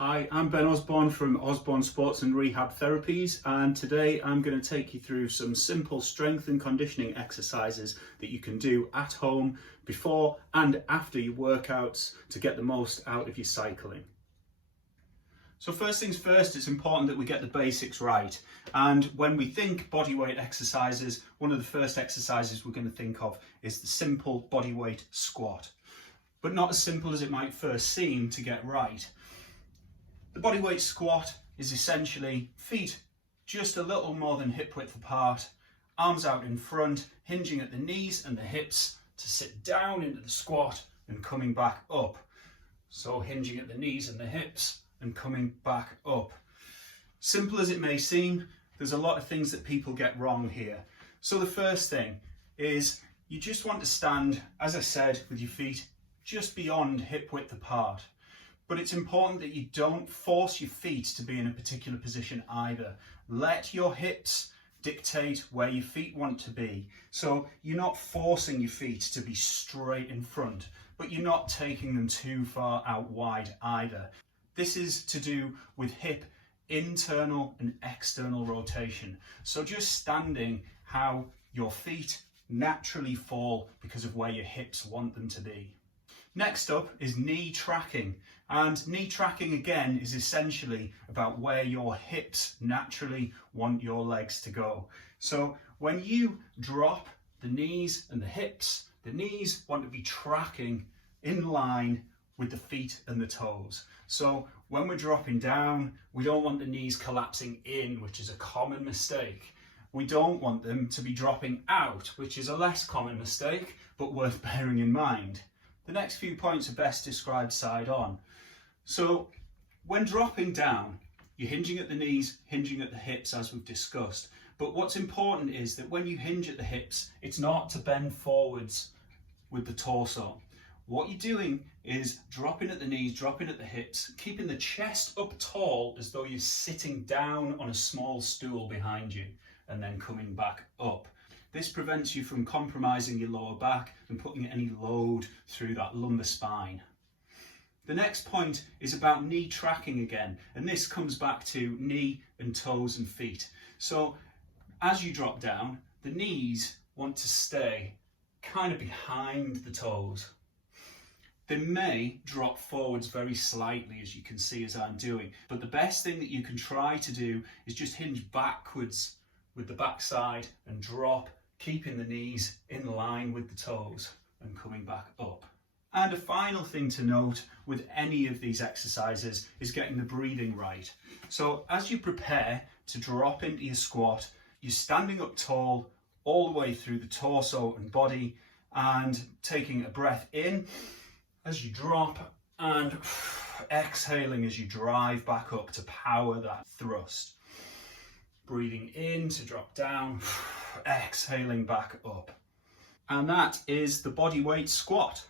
Hi, I'm Ben Osborne from Osborne Sports and Rehab Therapies, and today I'm going to take you through some simple strength and conditioning exercises that you can do at home before and after your workouts to get the most out of your cycling. So first things first, it's important that we get the basics right. And when we think bodyweight exercises, one of the first exercises we're going to think of is the simple bodyweight squat. But not as simple as it might first seem to get right. The bodyweight squat is essentially feet just a little more than hip width apart, arms out in front, hinging at the knees and the hips to sit down into the squat and coming back up. So hinging at the knees and the hips and coming back up. Simple as it may seem, there's a lot of things that people get wrong here. So the first thing is you just want to stand, as I said, with your feet just beyond hip width apart. But it's important that you don't force your feet to be in a particular position either. Let your hips dictate where your feet want to be. So you're not forcing your feet to be straight in front, but you're not taking them too far out wide either. This is to do with hip internal and external rotation. So just standing how your feet naturally fall because of where your hips want them to be. Next up is knee tracking, and knee tracking again is essentially about where your hips naturally want your legs to go. So when you drop the knees and the hips want to be tracking in line with the feet and the toes. So when we're dropping down, we don't want the knees collapsing in, which is a common mistake. We don't want them to be dropping out, which is a less common mistake, but worth bearing in mind. The next few points are best described side on. So when dropping down, you're hinging at the knees, hinging at the hips as we've discussed. But what's important is that when you hinge at the hips, it's not to bend forwards with the torso. What you're doing is dropping at the knees, dropping at the hips, keeping the chest up tall as though you're sitting down on a small stool behind you and then coming back up. This prevents you from compromising your lower back and putting any load through that lumbar spine. The next point is about knee tracking again, and this comes back to knee and toes and feet. So as you drop down, the knees want to stay kind of behind the toes. They may drop forwards very slightly, as you can see as I'm doing, but the best thing that you can try to do is just hinge backwards with the backside and drop, keeping the knees in line with the toes and coming back up. And a final thing to note with any of these exercises is getting the breathing right. So as you prepare to drop into your squat, you're standing up tall all the way through the torso and body and taking a breath in as you drop and exhaling as you drive back up to power that thrust. Breathing in to drop down, exhaling back up. And that is the bodyweight squat.